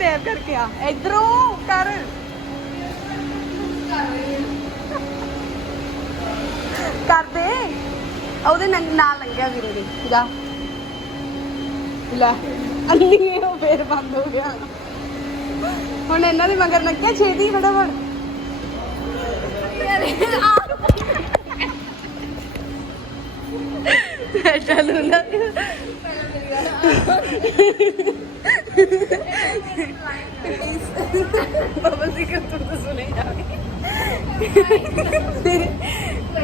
Tap ਕਰਕੇ ਆ। ਇਧਰੋਂ ਕਰ। ਕਰ ਦੇ। ਉਹਦੇ ਨਾਲ ਲੰਘਿਆ ਵੀਰੇ ਦੇ। ਜਾ। ਲੈ। ਅੰਨੀ ਉਹ ਫੇਰ ਬੰਦ ਹੋ ਗਿਆ। ਹੁਣ ਇਹਨਾਂ ਦੇ ਮਗਰ ਲੱਗਿਆ ਛੇਤੀ ਫਟਾਫਟ। ਚੱਲ ਨਾ ਬਾਬਾ ਜੀ ਕਿ ਤੂੰ ਸੁਣੇ ਜਾਵੇ ਤੇਰੇ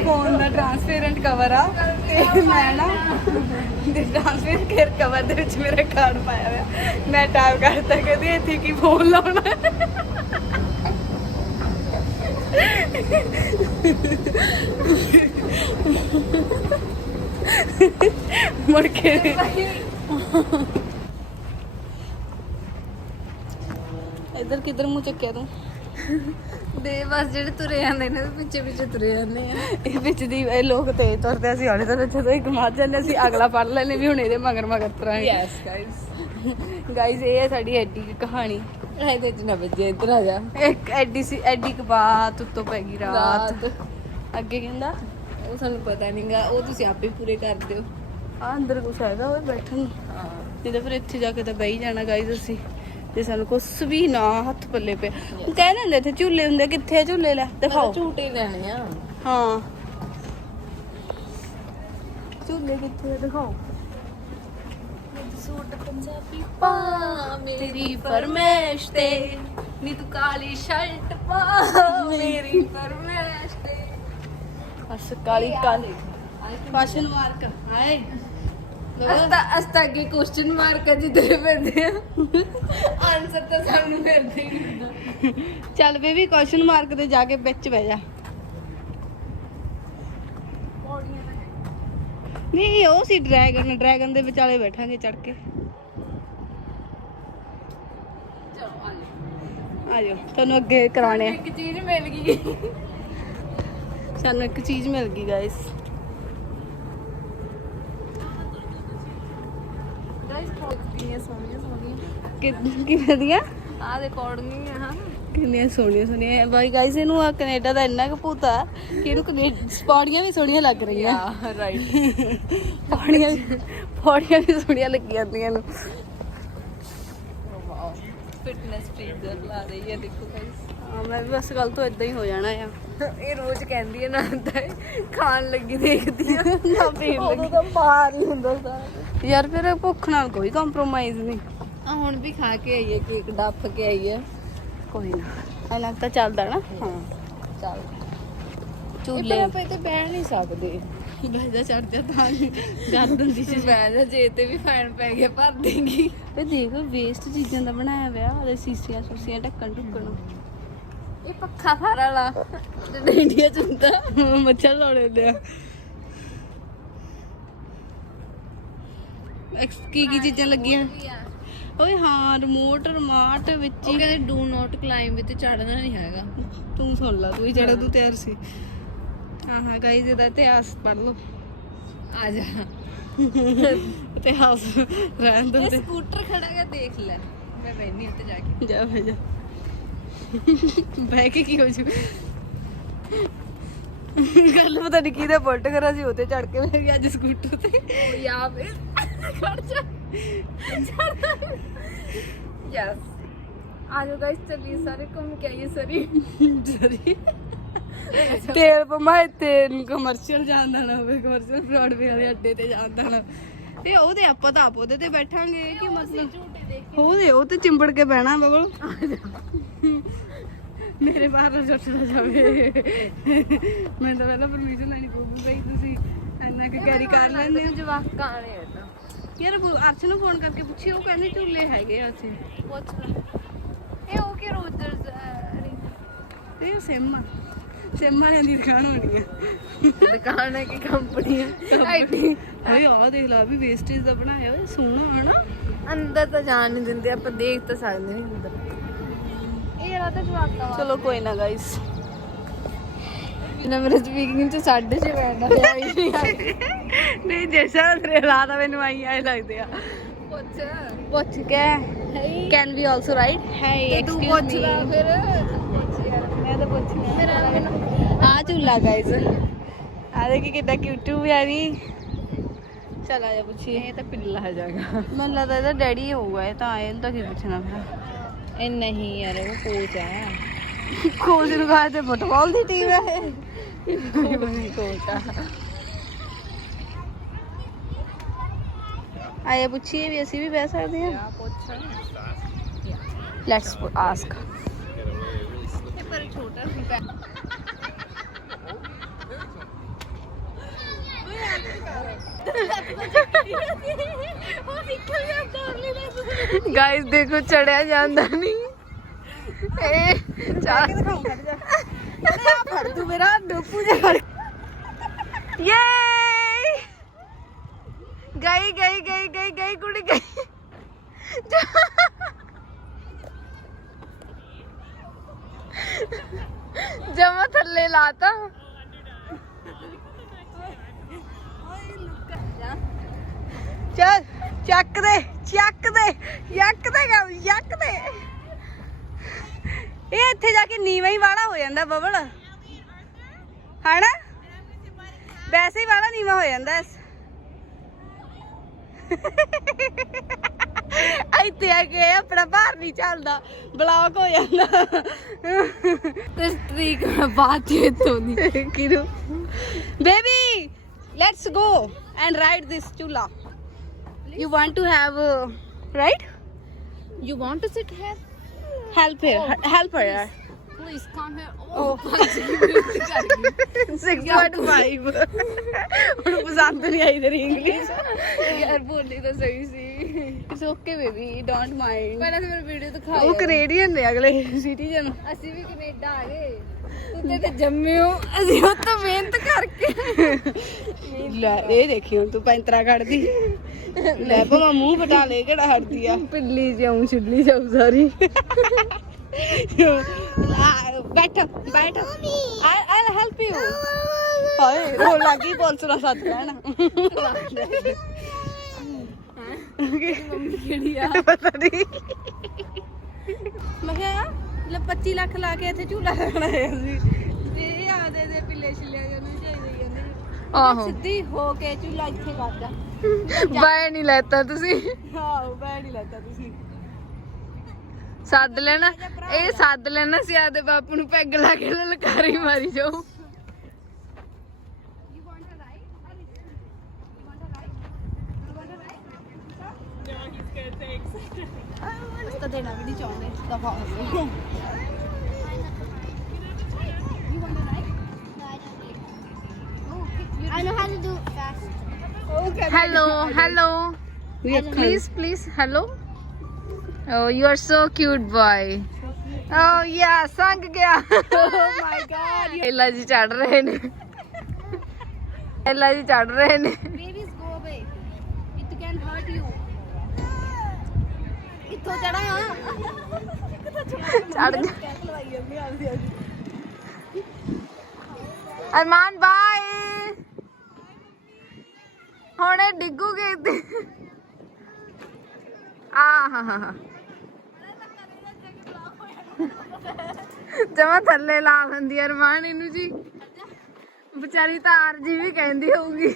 ਫੋਨ ਦਾ ਟ੍ਰਾਂਸਪੇਰੈਂਟ ਕਵਰ ਆ ਤੇ ਮੈਂ ਨਾ ਤੇ ਟ੍ਰਾਂਸਪੇਰੈਂਟ ਕੇਅਰ ਕਵਰ ਦੇ ਵਿੱਚ ਮੇਰਾ ਕਾਰਡ ਪਾਇਆ ਹੋਇਆ। ਮੈਂ ਟਾਈਪ ਕਰਤਾ, ਕਹਿੰਦੀ ਇੱਥੇ ਕੀ ਫੋਨ ਲਾਉਣਾ? ਮੁੜ ਕੇ ਇੱਧਰ ਕਿੱਧਰ ਮੂੰਹ ਚੱਕਿਆ ਤੂੰ? ਦੇ ਬਸ ਜਿਹੜੇ ਤੁਰੇ ਜਾਂਦੇ ਨੇ ਪਿੱਛੇ ਪਿੱਛੇ ਤੁਰੇ ਜਾਂਦੇ ਆ। ਇਹ ਵਿੱਚ ਦੀ ਇਹ ਲੋਕ ਤੇਜ਼ ਤੁਰਦੇ ਅਸੀਂ ਹੌਲੀ ਤੁਰਦੇ ਜਦੋਂ ਇੱਕ ਮਾਰ ਜਾਂਦੇ ਅਸੀਂ ਅਗਲਾ ਪੜ ਲੈਨੇ ਵੀ ਹੁਣ ਇਹਦੇ ਮਗਰ ਮਗਰ ਤੁਰਾਂਗੇ। ਯੈਸ ਗਾਇਸ ਗਾਇਜ਼ ਇਹ ਹੈ ਸਾਡੀ ਐਡੀ ਕਹਾਣੀ। ਇਹਦੇ ਚ ਨਾ ਵੱਜੇ ਇੱਧਰ ਆ ਜਾ। ਇੱਕ ਐਡੀ ਸੀ ਐਡੀ ਕੁ ਬਾਤ ਉੱਤੋਂ ਪੈ ਗਈ ਰਾਤ। ਅੱਗੇ ਕਹਿੰਦਾ? ਉਹ ਸਾਨੂੰ ਪਤਾ ਨਹੀਂਗਾ ਉਹ ਤੁਸੀਂ ਆਪੇ ਪੂਰੇ ਕਰ ਦਿਓ। ਆ ਅੰਦਰ ਕੁਛ ਹੈਗਾ ਉਹ ਬੈਠਣ ਹਾਂ। ਨਹੀਂ ਤਾਂ ਫਿਰ ਇੱਥੇ ਜਾ ਕੇ ਤਾਂ ਬਈ ਜਾਣਾ ਗਾਇਜ਼ ਅਸੀਂ। ਤੇ ਸਾਨੂੰ ਕੁਛ ਵੀ ਨਾ ਹੱਥ ਪੱਲੇ ਪਿਆ ਕਹਿੰਦੇ ਹੁੰਦੇ ਇੱਥੇ ਝੂਲੇ ਹੁੰਦੇ ਕਿੱਥੇ ਆ ਝੂਲੇ ਲੈ? ਦਿਖਾਓ। ਝੂਟੇ ਲੈਣੇ ਆ। ਹਾਂ। ਝੂਲੇ ਕਿੱਥੇ ਆ? ਦਿਖਾਓ। ਸੂਟ ਪੰਜਾਬੀ ਪਾ ਮੇਰੀ ਫਰਮਾਇਸ਼ ਤੇ। ਨੀ ਤੂੰ ਕਾਲੀ ਸ਼ਰਟ ਪਾ ਮੇਰੀ ਫਰਮਾਇਸ਼ ਤੇ। ਬਸ ਕਾਲੀ ਕਾਲੀ। ਫੈਸ਼ਨ ਮਾਰਕ ਹਾਏ ਅਸਤਾ ਅਸਤਾ ਅੱਗੇ ਕੁਐਸਚਨ ਮਾਰਕ ਜਿੱਦੇ ਫਿਰਦੇ ਆ। ਆਨਸਰ ਤਾਂ ਸਾਨੂੰ ਫਿਰਦੇ ਹੀ ਨਹੀਂ ਚੱਲ ਬੇਬੀ ਕੁਐਸਚਨ ਮਾਰਕ ਤੇ ਜਾ ਕੇ ਵਿੱਚ ਬਹਿ ਜਾ। ਨਹੀਂ ਉਹ ਸੀ ਡਰੈਗਨ ਡਰੈਗਨ ਦੇ ਵਿਚਾਲੇ ਬੈਠਾਂਗੇ ਚੜ ਕੇ। ਚਲੋ ਆ ਜਾ ਆ ਜਾਓ ਤੁਹਾਨੂੰ ਅੱਗੇ ਕਰਾਉਣੇ ਆ। ਇੱਕ ਚੀਜ਼ ਮਿਲ ਗਈ। ਸਾਨੂੰ ਇੱਕ ਚੀਜ਼ ਮਿਲ ਗਈ ਗਾਇਸ ਗਾਇਸ ਕਿੰਨੀਆਂ ਸੋਹਣੀਆਂ ਸੋਹਣੀਆਂ। ਕਿੰਨੇ ਦੀਆਂ? ਆ ਰਿਕਾਰਡਿੰਗ ਹੈ ਹਾਂ। ਕਿੰਨੀਆਂ ਸੋਹਣੀਆਂ ਸੋਹਣੀਆਂ। ਬਾਈ ਗਾਇਸ ਇਹਨੂੰ ਆ ਕੈਨੇਡਾ ਦਾ ਇੰਨਾ ਕੁ ਭੂਤ ਆ ਕਿ ਇਹਨੂੰ ਕੈਨੇਡਾ ਪੌੜੀਆਂ ਵੀ ਸੋਹਣੀਆਂ ਲੱਗ ਰਹੀਆਂ। ਯਾ ਰਾਈਟ ਪੌੜੀਆਂ ਵੀ- ਪੌੜੀਆਂ ਵੀ ਸੋਹਣੀਆਂ ਲੱਗੀ ਜਾਂਦੀਆਂ ਨੂੰ। ਵਾਓ ਫਿਟਨੈਸ ਟ੍ਰੇਨਰ ਲਾ ਰਹੀ ਹੈ ਦੇਖੋ ਗਾਇਸ ਹਾਂ, ਮੈਂ ਵੀ ਬਸ ਕੱਲ ਤੋਂ ਇਦਾਂ ਹੀ ਹੋ ਜਾਣਾ ਆ। ਇਹ ਰੋਜ਼ ਕਹਿੰਦੀ ਹੈ ਨਾ ਤਾਂ ਇਹ ਖਾਣ ਲੱਗੀ ਦੇਖਦੀ ਆ। ਨਾ ਪੀਣ ਲੱਗੀ। ਤਾਂ ਬਾਹਰ ਹੀ ਹੁੰਦਾ ਸਾਰਾ। ਯਾਰ ਫਿਰ ਭੁੱਖ ਨਾਲ ਕੋਈ ਕੰਪਰੋਮਾਈਜ਼ ਨਹੀਂ। ਆ ਹੁਣ ਵੀ ਖਾ ਕੇ ਆਈ ਹੈ ਕੇਕ ਡੱਫ ਕੇ ਆਈ ਹੈ ਕੋਈ ਨਾ। ਇਹਨਾਂ ਤਾਂ ਚੱਲਦਾ ਨਾ। ਹਾਂ। ਚੱਲ। ਇਹ ਝੂਲੇ ਪਰ ਇੱਥੇ ਬਹਿ ਨਹੀਂ ਸਕਦੇ। ਬਹਿਦਾ ਚੜ ਜਾ ਤਾਂ ਗਰਦਨ ਦੀ ਚੀਜ਼ ਬਹਿ ਜਾ ਜੇ ਤੇ ਵੀ ਫੈਨ ਪੈ ਗਿਆ ਭਰ ਦੇਂਗੀ। ਵੇ ਦੇਖ ਵੇਸਟ ਚੀਜ਼ਾਂ ਦਾ ਬਣਾਇਆ ਹੋਇਆ ਉਹਦੇ ਸੀਸੀਆਂ ਸੁਸੀਆਂ ਢੱਕਣ ਢੁੱਕਣ ਇਹ ਪੱਖਾ ਫਾਰ ਵਾਲਾ ਜਿਹੜਾ ਇੰਡੀਆ ਚ ਹੁੰਦਾ। ਮੱਛਰ ਲਾਉਣੇ ਦੇ ਕੀ ਕੀ ਚੀਜ਼ਾਂ ਲੱਗੀਆਂ? ਓਏ ਹਾਂ ਰਿਮੋਟ ਰਿਮਾਟ ਵਿੱਚ ਉਹ ਹੀ ਕਹਿੰਦੇ ਡੂ ਨਾਟ ਕਲਾਈਮ ਤੇ ਚੜਨਾ ਨਹੀਂ ਹੈਗਾ। ਤੂੰ ਸੁਣ ਲਾ ਤੂੰ ਹੀ ਜਿਹੜਾ ਤੂੰ ਤਿਆਰ ਸੀ। ਹਾਂ ਹਾਂ ਗਾਈਜ਼ ਇਹਦਾ ਇਤਿਹਾਸ ਪੜ੍ਹ ਲਓ। ਆ ਜਾ। ਇਤਿਹਾਸ ਰਹਿਣ ਉਹ ਦਿੰਦੇ ਸਕੂਟਰ ਖੜਾ ਹੈ ਦੇਖ ਲੈ। ਮੈਂ ਬੈਠੀ ਉੱਤੇ ਜਾ ਕੇ। ਜਾ ਬਹਿ ਜਾ। ਬਹਿ ਕੇ ਕੀ ਹੋ ਜੂ? ਗੱਲ ਪਤਾ ਨਹੀਂ ਕਿਹਦਾ ਪੁੱਟ ਕਰਾ ਸੀ ਉਹਤੇ ਚੜ ਕੇ ਮੈਂ ਵੀ ਅੱਜ ਸਕੂਟਰ ਤੇ। ਉਹ ਯਾ ਫਿਰ ਯਸ ਆ ਜਾਓ ਗਾਇਸ ਚੱਲੀਏ ਸਾਰੇ ਘੁੰਮ ਕੇ ਆਈਏ ਸਰੀ। ਜਰੀ ਤੇਲ ਪਮਾ ਤੇਲ ਕਮਰਸ਼ੀਅਲ ਜਾਂਦਾ ਨਾ ਹੋਵੇ ਕਮਰਸ਼ੀਅਲ ਬ੍ਰੌਡਵੇ ਵਾਲੇ ਅੱਡੇ ਤੇ ਜਾਂਦਾ ਨਾ ਇਹ ਉਹਦੇ ਆਪਾਂ ਤਾਂ ਆਪ ਉਹਦੇ ਤੇ ਬੈਠਾਂਗੇ ਕੀ ਮਤਲਬ? ਝੂਟੇ ਦੇਖ ਉਹਦੇ ਉਹ ਤੇ ਚਿੰਬੜ ਕੇ ਬਹਿਣਾ ਬਗਲ ਮੇਰੇ ਬਾਹਰ ਨਾ ਜੱਟ ਨਾ ਜਾਵੇ। ਮੈਂ ਤਾਂ ਪਹਿਲਾਂ ਪਰਮਿਸ਼ਨ ਲੈਣੀ ਪਊਗੀ ਬਈ ਤੁਸੀਂ ਇੰਨਾ ਕਿ ਕੈਰੀ ਕਰ ਲੈਂਦੇ ਹੋ। ਜਵਾਕਾਂ ਨੇ। ਯਾਰ ਬੋ- ਅਰਸ਼ ਨੂੰ ਫੋਨ ਕਰਕੇ ਪੁੱਛੀ ਉਹ ਕਹਿੰਦੇ ਝੂਲੇ ਹੈਗੇ ਆ ਉੱਥੇ। ਪੁੱਛ ਲੈ। ਇਹ ਉਹ ਕਿ ਰੋਜਰਸ ਤੇ ਇਹ ਸਿਮ ਆ। ਸਿਮ ਵਾਲਿਆਂ ਦੀ ਦੁਕਾਨ ਹੋਣੀ ਆ। ਦੁਕਾਨ ਹੈ ਕਿ ਕੰਪਨੀ ਹੈ? ਆਈਟੀ ਹਏ ਆ ਦੇਖ ਲਾ ਵੀ ਵੇਸਟੇਜ ਦਾ ਬਣਾਇਆ ਹੋਇਆ ਸੋਹਣਾ ਹਨਾ ਅੰਦਰ ਤਾਂ ਜਾਣ ਨਹੀਂ ਦਿੰਦੇ ਆਪਾਂ ਦੇਖ ਤਾਂ ਸਕਦੇ ਨਹੀਂ ਅੰਦਰ। ਇਹ ਯਾਰ ਤਾਂ ਜਵਾਕਾਂ ਵਾ ਚਲੋ ਕੋਈ ਨਾ ਗਾਇਸ ਬਿਨਾ ਮੇਰੇ ਸਪੀਕਿੰਗ ਚ ਸਾਡੇ ਚ ਬੈਠਾ ਹੈ ਆਈ ਨਹੀਂ ਨਹੀਂ ਜੈਸਾ ਤੇਰੇ ਰਾਤ ਮੈਨੂੰ ਆਈ ਆਏ ਲੱਗਦੇ ਆ। ਪੁੱਛ। ਪੁੱਛ ਕੇ। Can we also ride hi excuse ਪੁੱਛ ਮੀ ਲਾ ਫਿਰ। ਮੈਂ ਤਾਂ ਪੁੱਛ ਨਹੀਂ ਮੇਰਾ ਮੈਨੂੰ ਆ ਝੂਲਾ ਗਾਇਜ਼ ਆ ਦੇਖੀ ਕਿੱਡਾ ਕਿਊਟੂ ਵੀ ਆ ਰਹੀ ਚਲ ਆ ਜਾ ਪੁੱਛੀਏ। ਇਹ ਤਾਂ ਪਿੱਲਾ ਹੋ ਜਾਏਗਾ ਮੈਨੂੰ ਲੱਗਦਾ ਇਹਦਾ ਡੈਡੀ ਹੋਊਗਾ ਇਹ ਤਾਂ ਇਹਨੂੰ ਤਾਂ ਕੀ ਪੁੱਛਣਾ ਫਿਰ। ਇਹ ਨਹੀਂ ਯਾਰ ਉਹ ਕੋਚ ਆ। ਕੋਚ ਨੂੰ ਕਹਾ ਤੇ ਫੁੱਟਬਾਲ ਦੀ ਟੀਮ ਹੈ ਇਹ। ਕੋਚ ਆ। ਆਏ ਪੁੱਛੀਏ ਵੀ ਅਸੀਂ ਵੀ ਬਹਿ ਸਕਦੇ ਹਾਂ ਆ ਪੁੱਛ ਲੈਟਸ ਆਸਕ ਇਹ ਪਰ ਛੋਟਾ ਹੁੰਦਾ ਗਈ ਗਈ ਗਈ ਗਈ ਗਈ ਕੁੜੀ, ਗਈ। ਜਮਾ ਥੱਲੇ ਲਾਤਾ। ਚੱਲ, ਚੱਕ ਦੇ ਚੱਕ ਦੇ, ਯੱਕ ਦੇ ਗਾ ਯੱਕ ਦੇ। ਇਹ ਇੱਥੇ ਜਾ ਕੇ ਨੀਵਾਂ ਹੀ ਵਾਲਾ ਹੋ ਜਾਂਦਾ ਬਬਲ। ਹਨਾ? ਵੈਸੇ ਹੀ ਵਾਲਾ ਨੀਵਾਂ ਹੋ ਜਾਂਦਾ ਇੱਥੇ ਆ ਕੇ ਆਪਣਾ ਭਾਰ ਨਹੀਂ ਚੱਲਦਾ ਬਲੌਕ ਹੋ ਜਾਂਦਾ। ਤੇ ਸਟ੍ਰੀਕ ਬਾਤ ਇਹ ਤੋਂ ਨਹੀਂ ਕਿਰੂ baby let's go and ride this Chula you want to have right you want to sit here help here help her Oh. Oh ਪੰਜ ਮਿੰਟ ਕਰ 6.5 ਹੁਣ ਪਸੰਦ ਨਹੀਂ ਆਈ ਤੇਰੀ ਇੰਗਲਿਸ਼ ਯਾਰ ਬੋਲੀ ਤਾਂ ਸਹੀ ਸੀ। It's okay baby don't mind ਪਹਿਲਾਂ ਤਾਂ ਮੇਰਾ ਵੀਡੀਓ ਦਿਖਾ ਉਹ ਕੈਨੇਡੀਅਨ ਨੇ ਅਗਲੇ ਸਿਟੀਜ਼ਨ ਅਸੀਂ ਵੀ ਕੈਨੇਡਾ ਆ ਗਏ। ਤੂੰ ਜੰਮੇ ਹੋ ਅਸੀਂ ਉਹ ਤਾਂ ਮਿਹਨਤ ਕਰਕੇ। ਲੈ ਇਹ ਦੇਖੀ ਹੁਣ ਤੂੰ ਪੈਂਤਰਾ ਕੱਢਦੀ। ਲੈ ਭਮਾ ਮੂੰਹ ਪਟਾ ਲੈ ਕਿਹੜਾ ਹਟਦੀ ਆ। ਪਿੱਲੀ ਜਾਉਂ ਛਿੱਲੀ ਜਾਉ ਸਾਰੀ। ਬੈਠ ਬੈਠ ਆਈ ਹੈਲਪ ਯੂ ਹਾਏ ਰੋ ਲੱਗੀ ਪੁਲਿਸ ਨਾਲ ਸੱਦ ਲੈਣਾ ਮੰਮੀ ਕਿਹੜੀ ਆ ਪਤਾ ਨਹੀਂ ਮੈਂ ਕਿਹਾ ਲੈ 25 ਲੱਖ ਲਾ ਕੇ ਇੱਥੇ ਝੂਲਾ ਲੱਗਣਾ ਹੈ ਅਸੀਂ ਤੇ ਇਹ ਆਦੇ ਦੇ ਪਿੱਲੇ ਛਿੱਲੇ ਉਹਨੂੰ ਚਾਹੀਦੇ ਕਹਿੰਦੇ ਆਹੋ ਸਿੱਧੀ ਹੋ ਕੇ ਝੂਲਾ ਇੱਥੇ ਕਰ ਜਾ ਬਾਏ ਨਹੀਂ ਲੈਤਾ ਤੁਸੀਂ ਆਹੋ ਬੈ ਨਹੀਂ ਲੱਗਦਾ ਤੁਸੀਂ ਸੱਦ ਲੈਣਾ। ਇਹ ਸੱਦ ਲੈਣਾ ਸੀ ਆਦੇ ਬਾਪੂ ਨੂੰ ਪੈਗ ਲਾ ਕੇ ਲਲਕਾਰੀ ਮਾਰੀ ਜਾਓ ਉਸ ਤਾਂ ਦੇਣਾ ਵੀ ਨਹੀਂ ਚਾਹੁੰਦੇ ਦਫਾ ਹੋ I know how to do it fast. Hello hello please please hello you are so ਯਾ ਸੰਗ ਗਿਆ ਓ ਮਾਈ ਗॉड ਐਲਾ ਜੀ ਚੜ ਰਹੇ ਨੇ ਐਲਾ ਜੀ ਚੜ ਰਹੇ ਨੇ Babies go away. It can hurt you. ਇੱਥੋਂ ਚੜਾ ਚੜ ਜਾ ਅਰਮਾਨ ਬਾਏ ਹੁਣ ਡਿੱਗੂਗੇ ਆ ਹਾਂ ਹਾਂ ਹਾਂ ਜਮਾ ਥੱਲੇ ਲਾ ਲੈਂਦੀ ਆ ਅਰਮਾਨ ਇਹਨੂੰ ਜੀ। ਵਿਚਾਰੀ ਤਾਂ ਆਰਜੀ ਵੀ ਕਹਿੰਦੀ ਹੋਊਗੀ।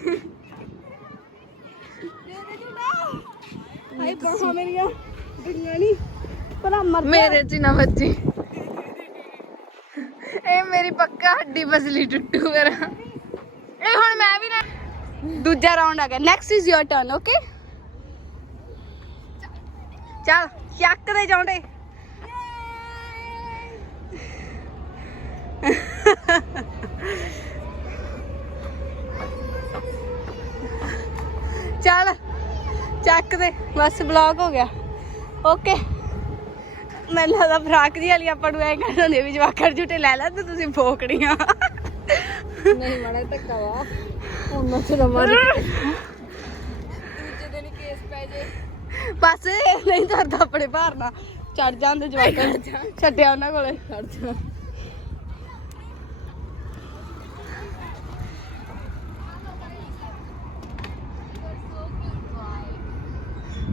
ਹਾਏ ਬਾਹਾਂ ਮੇਰੀਆਂ ਡਿੰਗਾਂ ਨਹੀਂ ਭਲਾ ਮਰ ਮੇਰੇ ਚ ਨਾ ਵੱਜੀ। ਇਹ ਮੇਰੀ ਪੱਕਾ ਹੱਡੀ ਬਸਲੀ ਟੁੱਟੂ ਮੇਰਾ। ਇਹ ਹੁਣ ਮੈਂ ਵੀ ਨਾ ਦੂਜਾ ਰਾਉਂਡ ਆ ਗਿਆ। Next is your turn okay ਚੱਲ ਚੱਕ ਦੇ ਜਾਉਂਦੇ ਚੱਲ ਚੱਕ ਦੇ। ਬਸ ਬਲੌਕ ਹੋ ਗਿਆ। ਓਕੇ ਮੈਨੂੰ ਲੱਗਦਾ ਫਰਾਕ ਜੀ ਵਾਲੀ ਆਪਾਂ ਨੂੰ ਐ ਕਹਿੰਦੇ ਹੁੰਦੇ ਵੀ ਜਵਾਕਰ ਝੂਟੇ ਲੈ ਲੈ ਤੇ ਤੁਸੀਂ ਫੋਕੜੀਆਂ। ਨਹੀਂ ਮਾੜਾ ਧੱਕਾ ਵਾ। ਉਹਨਾਂ ਚ ਰਮਾ ਦੂਜੇ ਦਿਨ ਕੇਸ ਪੈ ਜੇ। ਬਸ ਨਹੀਂ ਕਰਦਾ ਆਪਣੇ ਭਾਰ ਨਾਲ ਚੜ ਜਾਂਦੇ ਜਵਾਕਾਂ ਛੱਡਿਆ ਉਹਨਾਂ ਕੋਲੇ। ਖੜ ਜਾ।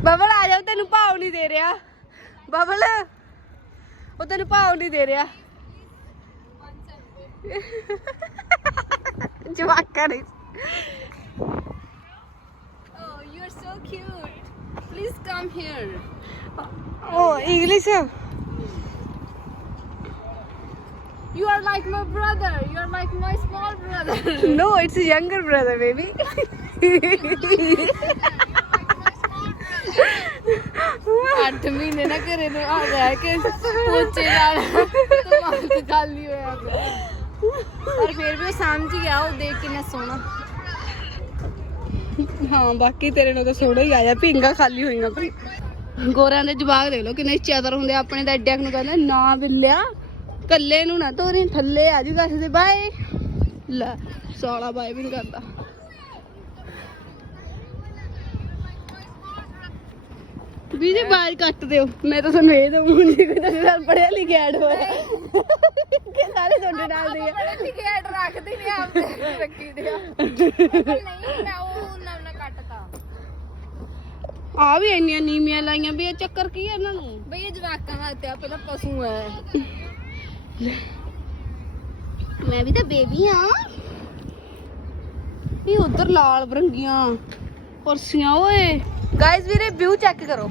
ਬਬਲ ਆ ਜਾਓ ਤੈਨੂੰ ਭਾਵ ਨਹੀਂ ਦੇ ਰਿਹਾ ਬਬਲ ਉਹ ਤੈਨੂੰ ਭਾਵ ਨਹੀਂ ਦੇ ਰਿਹਾ ਜਵਾਕਾਂ ਨੇ Oh, you're so cute. Please come here. ਉਹ English You are like my brother. You are like my small brother. No it's younger brother baby ਅੱਠ ਮਹੀਨੇ ਨਾ ਘਰੇ ਨੂੰ ਆ ਰਹਿ ਕੇ ਪੋਚੇ ਨਾਲ ਦਿਮਾਗ ਖਾਲੀ ਹੋਇਆ ਪਿਆ। ਪਰ ਫਿਰ ਵੀ ਉਹ ਸਮਝ ਗਿਆ ਉਹ ਦੇਖ ਕਿੰਨਾ ਸੋਹਣਾ। ਹਾਂ ਬਾਕੀ ਤੇਰੇ ਨੂੰ ਤਾਂ ਸੋੜਾ ਹੀ ਆਇਆ ਪਿੰਗਾ ਖਾਲੀ ਹੋਈਆਂ ਪਈ ਗੋਰਿਆਂ ਦੇ ਜਵਾਗ ਦੇਖ ਲਓ ਕਿੰਨੇ ਚਾਦਰ ਹੁੰਦੇ ਆ, ਆਪਣੇ ਤਾਂ ਐਡਿਆਂ ਨੂੰ ਕਹਿੰਦੇ ਨਾ ਬਿੱਲਿਆ ਕੱਲੇ ਨੂੰ ਨਾ ਤੋਰੀ ਥੱਲੇ ਆ ਜੀ ਕਿਸੇ ਦੇ ਬਾਏ। ਲੈ ਸਾਲਾ ਬਾਏ ਵੀ ਨਹੀਂ ਕਰਦਾ। ਵੀ ਜੀ ਬਾਜ ਕੱਟ ਦਿਓ। ਮੈਂ ਤਾਂ ਤੁਹਾਨੂੰ ਇਹ ਦਊਂ ਨਹੀਂ ਕੋਈ ਤੁਹਾਡੇ ਨਾਲ ਪੜਿਆ ਲਿਖਿਆ ਐਡ ਹੋਇਆ। ਕਿ ਸਾਰੇ ਤੁਹਾਡੇ ਨਾਲ ਦੇ ਆ। ਟਿਕਟ ਰੱਖਦੀ ਨਹੀਂ ਆਪਦੇ ਰੱਖੀ ਦੇ ਨਹੀਂ ਮੈਂ ਉਹ ਨਾ ਨਾ ਕੱਟਤਾ। ਆ ਵੀ ਇੰਨੀਆਂ ਨੀਵੀਆਂ ਲਾਈਆਂ ਵੀ ਇਹ ਚੱਕਰ ਕੀ ਹੈ ਇਹਨਾਂ ਨੂੰ? ਬਈ ਇਹ ਜਵਾਕਾਂ ਦਾ ਤੇ ਪਹਿਲਾਂ ਪਸ਼ੂ ਹੈ ਮੈਂ ਵੀ ਤਾਂ ਬੇਬੀ ਆ। ਇਹ ਉਧਰ ਲਾਲ ਬਰੰਗੀਆਂ ਕੁਰਸੀਆਂ ਓਏ। ਗਾਇਸ ਵੀਰੇ ਵਿਊ ਚੈੱਕ ਕਰੋ।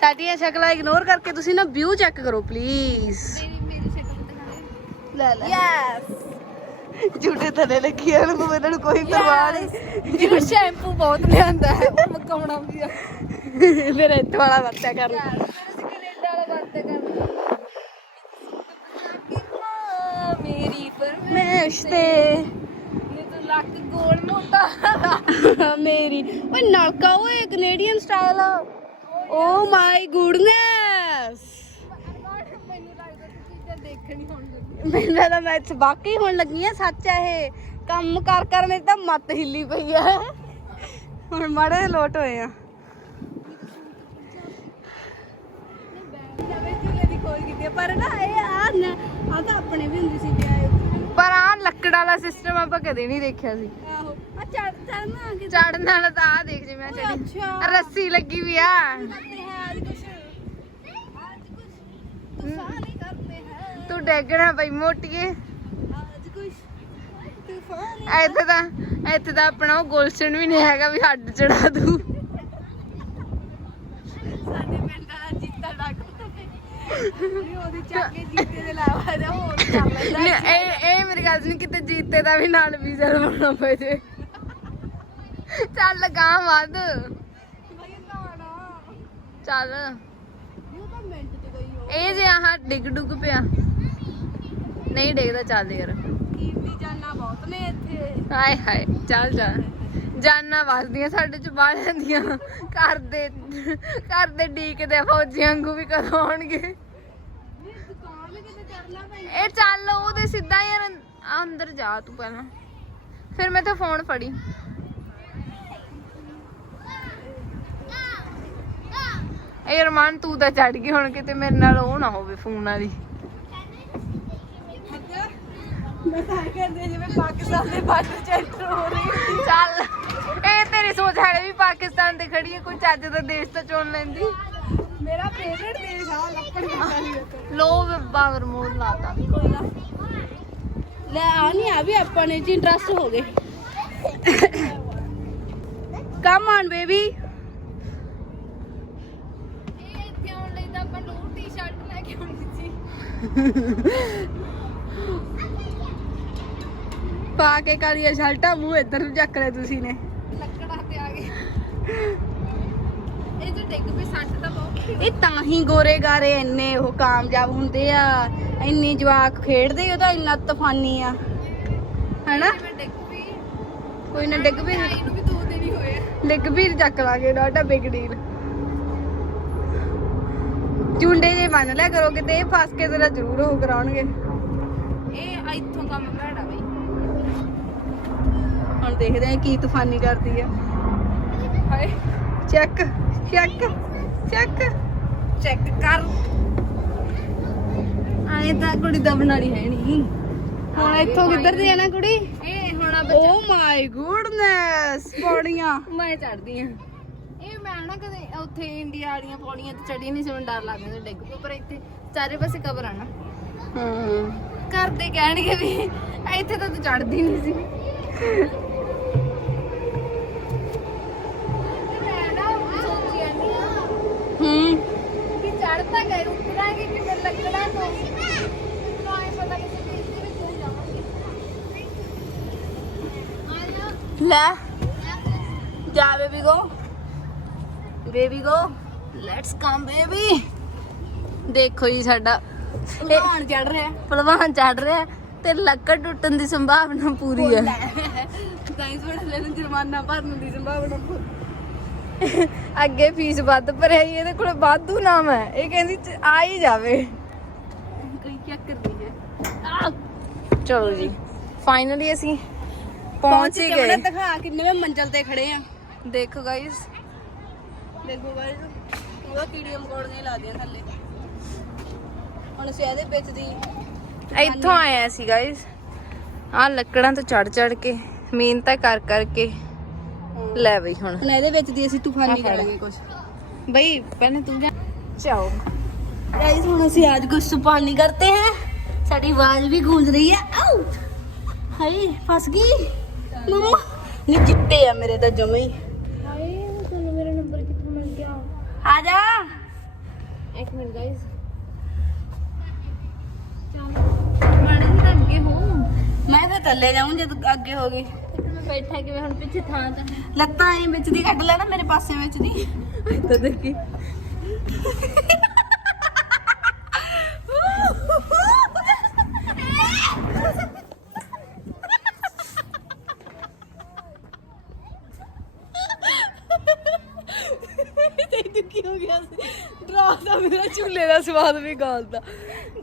ਸਾਡੀਆਂ ਸ਼ਕਲਾਂ ਇਗਨੋਰ ਕਰਕੇ ਤੁਸੀਂ ਨਾ ਵਿਊ ਚੈੱਕ ਕਰੋ ਪਲੀਜ਼ ਮੇਰੀ ਮੇਰੀ ਸ਼ਕਲ ਦਿਖਾ ਲੈ ਲੈ। ਯੈਸ ਝੂਠੇ ਥੱਲੇ ਲੱਗੀਆਂ ਨੂੰ ਇਹਨਾਂ ਨੂੰ ਕੋਈ ਪਰਵਾਹ ਨਹੀਂ। ਜਿਵੇਂ ਸ਼ੈਂਪੂ ਬਹੁਤ ਲਿਆਂਦਾ ਹੈ ਉਹ ਮਕਾਉਣਾ ਵੀ ਆ। ਫਿਰ ਇੱਥੇ ਵਾਲਾ ਵਰਤਿਆ ਕਰ। ਕੈਨੇਡਾ ਵਾਲਾ ਬਾਤ ਕਰ। ਮੇਰੀ ਨੇ ਤੂੰ ਲੱਕ ਗੋਲ ਮੋਟਾ। ਮੇਰੀ। ਓਏ ਨਲਕਾ ਓਏ Canadian style oh my goodness ਮੈਨੂੰ ਲੱਗਦਾ ਤੂੰ ਚੀਜ਼ਾਂ ਦੇਖਣੀ ਹੁਣ ਲੱਗੀ ਮੈਨੂੰ ਤਾਂ ਮੈਂ ਇੱਥੇ ਵਾਕਈ ਹੋਣ ਲੱਗੀ ਆ ਸੱਚ ਆ ਇਹ। ਕੰਮ ਕਰ ਕਰ ਮੇਰੀ ਤਾਂ ਮੱਤ ਹਿੱਲੀ ਪਈ ਆ। ਹੁਣ ਮਾੜੇ ਲੋਟ ਹੋਏ ਆ। ਪਰ ਨਾ ਇਹ ਆ ਨਾ ਆ ਤਾਂ ਆਪਣੇ ਵੀ ਹੁੰਦੀ ਸੀ ਵਿਆਹ ਲੱਕੜ ਵਾਲਾ ਸਿਸਟਮ ਆਪਾਂ ਕਦੇ ਨਹੀਂ ਦੇਖਿਆ ਸੀ ਆਹੋ ਆ ਚੜ ਚੜਨਾ ਕਿ ਚੜਨ ਵਾਲਾ ਤਾਂ ਆ ਦੇਖ ਜਿਵੇਂ ਆਹ ਚੜੀ ਅੱਛਾ ਰੱਸੀ ਲੱਗੀ ਵੀ ਆ करते हैं आज कुछ आज कुछ तूफान ही करते हैं ਤੂੰ ਡੈਗਣਾ ਪਈ ਮੋਟੀਏ आज कुछ तूफान ही ਇੱਥੇ ਤਾਂ ਇੱਥੇ ਤਾਂ ਆਪਣਾ ਉਹ ਗੁਲਸ਼ਨ ਵੀ ਨਹੀਂ ਹੈਗਾ ਵੀ ਹੱਡ ਚੜਾ ਦੂ ਇਹ ਇਹ ਮੇਰੀ ਗੱਲ ਸੁਣ ਕਿਤੇ ਜੀਤੇ ਦਾ ਵੀ ਨਾਲ ਵੀਜ਼ਾ ਲਵਾਉਣਾ ਪਏ ਜੇ। ਚੱਲ ਗਾਂ ਵੱਧ। ਚੱਲ। ਇਹ ਜੇ ਆਹ ਡਿੱਗ ਡੁੱਗ ਪਿਆ। ਨਹੀਂ ਡਿੱਗਦਾ ਚੱਲ ਯਾਰ। ਹਾਏ ਹਾਏ ਚੱਲ ਚੱਲ ਜਾਨਾਂ ਵਸਦੀਆਂ ਸਾਡੇ ਚ ਬਾਹਰ ਜਾਂਦੀਆਂ। ਘਰ ਦੇ ਘਰ ਦੇ ਡੀਕਦੇ ਆ ਫੌਜੀਆਂ ਵਾਂਗੂ ਵੀ ਕਦੋਂ ਆਉਣਗੇ ਇਹ ਦੁਕਾਨ ਕਿਤੇ ਕਰਨਾ ਪੈਂਦਾ ਇਹ ਚੱਲ ਉਹਦੇ ਸਿੱਧਾ ਯਾਰ ਅੰਦਰ ਜਾ ਤੂੰ ਪਹਿਲਾਂ। ਫਿਰ ਮੈਂ ਤੇ ਫੋਨ ਫੜੀ। ਇਹ ਰਮਾਨ ਤੂੰ ਤਾਂ ਚੜ ਗਈ ਹੁਣ ਕਿਤੇ ਮੇਰੇ ਨਾਲ ਉਹ ਨਾ ਹੋਵੇ ਫੋਨ ਵਾਲੀ। ਮੈਂ ਤਾਂ ਕਹਿੰਦੇ ਜਿਵੇਂ ਪਾਕਿਸਤਾਨ ਦੇ ਬਾਰਡਰ ਚ ਹੋ ਰਹੀ ਚੱਲ ਇਹ ਤੇਰੀ ਸੋਚ ਹੈ ਵੀ ਪਾਕਿਸਤਾਨ ਤੇ ਖੜੀ ਹੈ ਕੋਈ ਚੱਜ ਦਾ ਦੇਸ਼ ਤਾਂ ਚੁਣ ਲੈਂਦੀ। ਮੇਰਾ ਫੇਵਰਟ ਦੇਸ਼ ਆ ਲੱਕੜ ਵਾਲੀ ਲੋ ਬਾਵਰ ਮੋਡ ਲਾਤਾ। ਲੈ ਆ ਨਹੀਂ ਆ ਵੀ ਆਪਾਂ ਨੇ ਜੀ ਇੰਟਰਸਟ ਹੋ ਗਏ। ਕਮ ਔਨ ਬੇਬੀ ਲੈ ਪਾ ਕੇ ਕਾਲੀਆਂ ਸ਼ਰਟਾਂ ਮੂੰਹ ਇੱਧਰ ਨੂੰ ਚੱਕ ਲਿਆ ਤੁਸੀਂ ਨੇ। ਲੱਕੜਾਂ ਤੇ ਆ ਗਏ। ਡਿੱਗ ਵੀ ਸੱਟ ਤਾਂ ਬਹੁਤ ਇਹ ਤਾਂ ਹੀ ਗੋਰੇ ਗਾਰੇ ਇੰਨੇ ਉਹ ਕਾਮਯਾਬ ਹੁੰਦੇ ਆ। ਇੰਨੀ ਜਵਾਕ ਖੇਡਦੇ ਉਹ ਤਾਂ ਇੰਨਾ ਤੂਫਾਨੀ ਆ। ਹੈਨਾ? ਮੈਂ ਡਿੱਗ ਵੀ ਕੋਈ ਨਾ ਡਿੱਗ ਵੀ ਆਈ ਨੂੰ ਵੀ ਦੋ ਦਿਨ ਹੀ ਹੋਏ। ਡਿੱਗ ਵੀ ਚੱਕ ਲਾਂਗੇ ਬਿਗ ਡੀਲ। ਚੁੰਡੇ ਜੇ ਮੰਨ ਲਿਆ ਕਰੋ ਕਿਤੇ ਇਹ ਫਸ ਕੇ ਤੇਰਾ ਜ਼ਰੂਰ ਉਹ ਕਰਾਉਣਗੇ। ਇਹ ਇੱਥੋਂ ਕੰਮ ਭੈੜਾ ਬਈ। ਹੁਣ ਦੇਖਦੇ ਆ ਕੀ ਤੂਫਾਨੀ ਕਰਦੀ ਆ। ਹਾਏ। ਚੈੱਕ ਚੈੱਕ ਚੈੱਕ ਚੈੱਕ ਕਰ। ਆਏ ਤਾਂ ਕੁੜੀ ਦਬਣ ਵਾਲੀ ਹੈ ਨਹੀਂ ਹੁਣ ਇੱਥੋਂ ਕਿੱਧਰ ਦੀ ਜਾਣਾ ਕੁੜੀ? ਇਹ ਹੁਣ ਆ ਓ ਮਾਈ ਗੁੱਡਨੈਸ ਪੌੜੀਆਂ। ਮੈਂ ਚੜਦੀ ਆ। ਇਹ ਮੈਂ ਨਾ ਕਦੇ ਉੱਥੇ ਇੰਡੀਆ ਵਾਲੀਆਂ ਪੌੜੀਆਂ ਤੇ ਚੜੀ ਨਹੀਂ ਸੀ ਮੈਨੂੰ ਡਰ ਲੱਗਦਾ ਡਿੱਗ ਪਈ ਪਰ ਇੱਥੇ ਚਾਰੇ ਪਾਸੇ ਕਬਰ ਆ ਨਾ। ਹਾਂ। ਘਰ ਦੇ ਕਹਿਣਗੇ ਵੀ ਇੱਥੇ ਤਾਂ ਤੂੰ ਚੜਦੀ ਨਹੀਂ ਸੀ ਮੈਂ ਨਾ ਸੋਚੀ ਜਾਂਦੀ ਆ ਹੂੰ ਕਿ ਚੜਦਾ ਗਏ ਉਤਰਾਂਗੇ ਕਿਵੇਂ ਲੱਗਣਾ ਤੋਂ ਮੈਨੂੰ ਆਏ ਪਤਾ ਕਿ ਸਿੱਧੀ ਇਸ ਵਿੱਚ ਹੋ ਜਾਵਾਂਗੇ। ਲੈ। ਜਾ baby go baby go let's come baby. ਦੇਖੋ ਜੀ ਸਾਡਾ। ਭਲਵਾਨ ਚੜ ਰਿਹਾ। ਪਹਿਲਵਾਨ ਚੜ ਰਿਹਾ ਤੇ ਲੱਕੜ ਟੁੱਟਣ ਦੀ ਸੰਭਾਵਨਾ ਪੂਰੀ ਹੈ। ਸਾਇੰਸ ਵਾਲੇ ਨੂੰ ਜੁਰਮਾਨਾ ਭਰਨ ਦੀ ਸੰਭਾਵਨਾ ਅੱਗੇ ਫੀਸ ਵੱਧ ਭਰਿਆ ਸੀ, ਇਹਦੇ ਕੋਲ ਵਾਧੂ ਨਾਮ ਹੈ। ਇਹ ਕਹਿੰਦੀ ਚ- ਆ ਹੀ ਜਾਵੇ। ਕੋਈ ਚੱਕਰ ਨਹੀਂ ਹੈ ਚਲੋ ਜੀ ਫਾਈਨਲੀ ਅਸੀਂ ਪਹੁੰਚ ਹੀ ਗਏ। ਦਿਖਾ ਕਿੰਨੇ ਮੰਜ਼ਲ ਤੇ ਖੜੇ ਆ। ਦੇਖੋ ਗਾਇਸ ਦੇਖੋ ਗਾਇਸ ਉਹਦਾ ਕੀੜੀਆਂ ਮਕੌੜੀਆਂ ਹੀ ਲਾਦੀਆਂ ਥੱਲੇ। ਹੁਣ ਅਸੀਂ ਇਹਦੇ ਵਿੱਚ ਦੀ ਇੱਥੋਂ ਆਏ ਸੀ ਗਾਇਸ ਆ ਲੱਕੜਾਂ ਤੋਂ ਚੜ ਚੜ ਕੇ ਮਿਹਨਤ ਕਰ ਕਰਕੇ ਲੈ ਬਈ ਹੁਣ। ਹੁਣ ਇਹਦੇ ਵਿੱਚ ਦੀ ਅਸੀਂ ਤੂਫਾਨੀ ਕਰਾਂਗੇ ਕੁਝ ਬਈ ਪਹਿਲੇ ਤੂੰ ਜਾ। ਚਾਓ ਗਾਇਸ ਹੁਣ ਅਸੀਂ ਅੱਜ ਕੁਝ ਤੂਫਾਨੀ ਕਰਤੇ ਹੈ। ਸਾਡੀ ਆਵਾਜ਼ ਵੀ ਗੂੰਜ ਰਹੀ ਹੈ। ਆਉ ਹਾਏ ਫਸ ਗਈ। ਮਮਾ ਨੀ ਚਿੱਟੇ ਆ ਮੇਰੇ ਤਾਂ ਜਮੇ ਹੀ। ਹਾਏ ਤੁਹਾਨੂੰ ਮੇਰਾ ਨੰਬਰ ਕਿੱਥੋਂ ਮਿਲ ਗਿਆ? ਆ ਜਾ। ਇੱਕ ਮਿੰਟ ਗਾਇਸ ਚਲੋ ਮਾੜੇ ਜਿਹੇ ਤਾਂ ਹੋ ਮੈਂ ਫਿਰ ਥੱਲੇ ਜਾਉਂ ਜਦ ਅੱਗੇ ਹੋ ਗਏ ਬੈਠਾ ਕਿਵੇਂ ਹੁਣ ਪਿੱਛੇ ਥਾਂ ਤਾਂ। ਲੱਤਾਂ ਐ ਵਿੱਚ ਦੀ ਕੱਢ ਲੈਣਾ ਮੇਰੇ ਪਾਸੇ ਵਿੱਚ ਦੀ। ਇੱਧਰ ਦੇਖੀ। ਤੈਨੂੰ ਕੀ ਹੋ ਗਿਆ ਸੀ? ਡਰਾਉਂਦਾ ਮੇਰਾ ਝੂਲੇ ਦਾ ਸਵਾਦ ਵੀ ਗਾਲਦਾ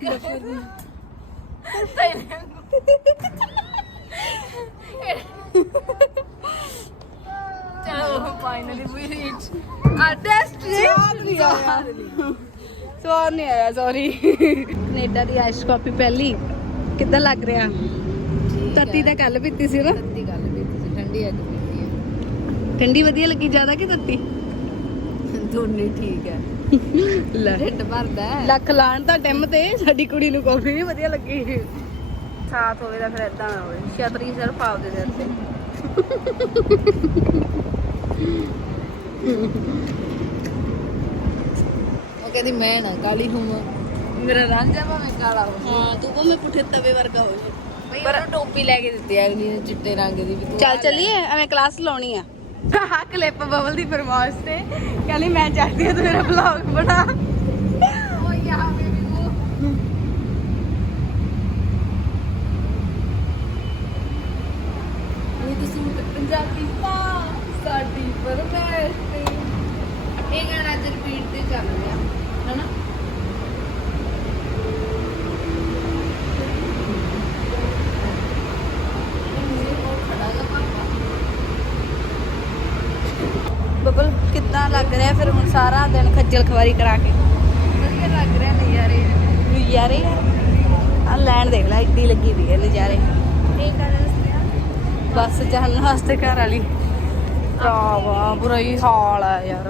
ਚਲੋ finally we reach a destination ਸਵਾਦ ਨਹੀਂ ਆਇਆ ਸੌਰੀ ਕੈਨੇਡਾ ਦੀ ਆਈਸ ਕਾਫੀ ਪਹਿਲੀ। ਕਿੱਦਾਂ ਲੱਗ ਰਿਹਾ? ਤੱਤੀ ਤਾਂ ਕੱਲ ਪੀਤੀ ਸੀ ਨਾ। ਸੱਤੀ ਗੱਲ ਵੀ ਤੁਸੀਂ ਠੰਡੀ ਅੱਜ ਪੀਤੀ ਹੈ। ਠੰਡੀ ਵਧੀਆ ਲੱਗੀ ਜ਼ਿਆਦਾ ਕਿ ਤੱਤੀ ਦੋਨੇ ਠੀਕ ਹੈ। ਲੈ। ਢਿੱਡ ਭਰਦਾ ਲੱਖ ਲਾਣ ਤਾਂ ਟਿਮ ਤੇ ਸਾਡੀ ਕੁੜੀ ਨੂੰ ਕਾਫੀ ਨਹੀਂ ਵਧੀਆ ਲੱਗੀ। ਸਾਥ ਹੋਵੇ ਤਾਂ ਫਿਰ ਇਦਾਂ ਨਾ ਹੋਵੇ। ਛਤਰੀ ਸਿਰਫ ਆਪਦੇ ਸਿਰ ਤੇ। ਉਹ ਕਹਿੰਦੀ ਮੈਂ ਨਾ ਕਾਲੀ ਹੂੰ ਮੇਰਾ ਰਾਂਝਾ ਭਾਵੇਂ ਕਾਲਾ ਹੋ ਹਾਂ ਤੂੰ ਭਾਵੇਂ ਪੁੱਠੇ ਤਵੇ ਵਰਗਾ ਹੋ ਜਾ ਬਈ ਟੋਪੀ ਲੈ ਕੇ ਦਿੱਤੀ ਅਗਲੀ ਨੇ ਚਿੱਟੇ ਰੰਗ ਦੀ ਵੀ ਤੂੰ ਚੱਲ ਚੱਲੀਏ ਐਵੇਂ ਕਲਾਸ ਲਾਉਣੀ ਆ। ਹਾਂ ਕਲਿੱਪ ਬਬਲ ਦੀ ਫਰਮਾਇਸ਼ ਤੇ। ਕਹਿੰਦੀ ਮੈਂ ਚਾਹਦੀ ਹਾਂ ਤੂੰ ਮੇਰਾ ਵਲੌਗ ਬਣਾ ਓ ਯਾ ਬੇਬੀ ਉਹ ਇਹ ਤੁਸੀਂ ਪੰਜਾਬੀ ਪਾ ਸਾਡੀ ਫਰਮਾਇਸ਼ ਤੇ ਇਹ ਗਾਣਾ ਅੱਜ ਰਿਪੀਟ ਤੇ ਚੱਲ ਰਿਹਾ ਹਨਾ ਬਬਲ ਕਿੱਦਾਂ ਲੱਗ ਰਿਹਾ ਫਿਰ ਹੁਣ ਸਾਰਾ ਦਿਨ ਖੱਜਲ ਖਵਾਰੀ ਕਰਾ ਕੇ। ਵਧੀਆ ਲੱਗ ਰਿਹਾ ਨਜ਼ਾਰੇ। ਨਜ਼ਾਰੇ? ਆ ਲੈਣ ਦੇਖ ਲੈ ਇੱਡੀ ਲੱਗੀ ਵੀ ਹੈ ਨਜ਼ਾਰੇ। ਇਹ ਬੱਸ ਜਾਣ ਵਾਸਤੇ ਘਰ ਵਾਲੀ। ਆਵਾ ਬੁਰਾ ਹੀ ਹਾਲ ਆ ਯਾਰ।